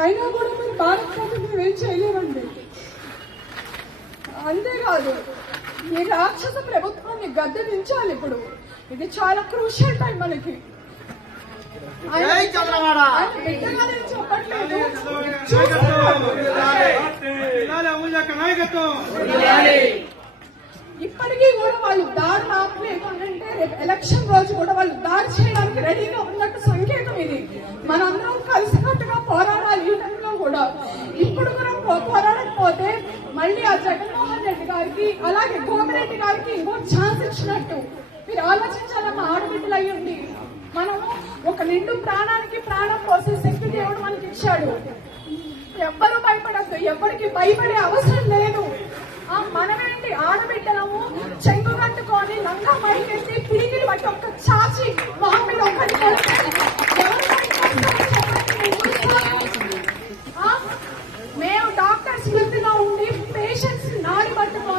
అయినా కూడా మీరు భారత్ కోసం మేము ఏం చేయలేమండి. అంతేకాదు ఈ రాక్షస ప్రభుత్వాన్ని గద్దె దించాలి ఇప్పుడు. ఇది చాలా క్రూషియల్ టైం మనకి. ఇప్పటికీ కూడా వాళ్ళు దాడి ఆపలేదు అంటే రేపు ఎలక్షన్ రోజు కూడా కూడా. ఇప్పుడు మనం పోరాడకపోతే మళ్ళీ ఆ జగన్మోహన్ రెడ్డి గారికి అలాగే కోమిరెడ్డి గారికి ఇంకో ఛాన్స్ ఇచ్చినట్టు. మీరు ఆలోచించాలమ్మా ఆడబిడ్డలు అయ్యండి మనము ఒక నిండు ప్రాణానికి ప్రాణం పోసే శక్తి దేవుడు మనకి ఇచ్చాడు ఎవ్వరూ భయపడద్దు ఎవరికి భయపడే అవసరం లేదు. ఆ మనమేంటి ఆడబిడ్డలము చెంగు కట్టుకొని లంగా పైకెత్తి పిడికిలు బట్టి ఒక్క చాచి మొహం మీద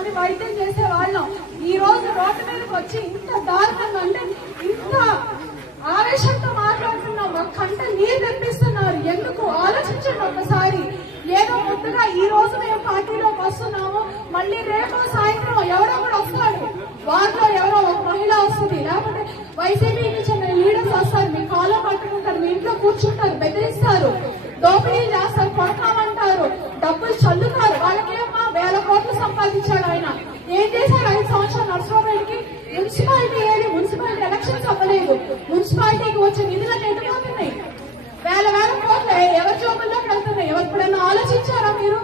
పట్టుకొని వైద్యం చేసే వాళ్ళం ఈ రోజు రోడ్డు మీదకి వచ్చి ఇంత దారుణంగా అంటే ఇంత ఆవేశంతో మాట్లాడుతున్నాం ఒక కంట నీరు తెప్పిస్తున్నారు. ఎందుకు? ఆలోచించండి ఒకసారి. ఏదో ముందుగా ఈ రోజు మేము పార్టీలోకి వస్తున్నాము. మళ్ళీ రేపు సాయంత్రం ఎవరో కూడా వస్తాడు. వారిలో ఎవరో ఒక మహిళ వస్తుంది. లేకపోతే వైసీపీకి చెందిన లీడర్స్ వస్తారు. మీ కాలో పట్టుకుంటారు. మీ ఇంట్లో కూర్చుంటారు. బెదిరిస్తారు. దోపిడీ చేస్తారు. సంపాదించాడు ఆయన. ఏం చేశారు ఐదు సంవత్సరాలు నరసింహారెడ్డికి మున్సిపాలిటీ ఏది? మున్సిపాలిటీ ఎలక్షన్స్ అవ్వలేదు. మున్సిపాలిటీకి వచ్చే నిధులు ఎటుపోతున్నాయి వేల వేల కోట్లు ఎవరి జోబుల్లోకి వెళ్తున్నాయి ఎవరిప్పుడైనా ఆలోచించారా మీరు?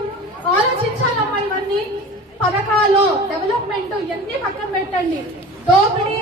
ఆలోచించాలమ్మా ఇవన్నీ. పథకాలు డెవలప్మెంట్ ఇవన్నీ పక్కన పెట్టండి. దోపిడీ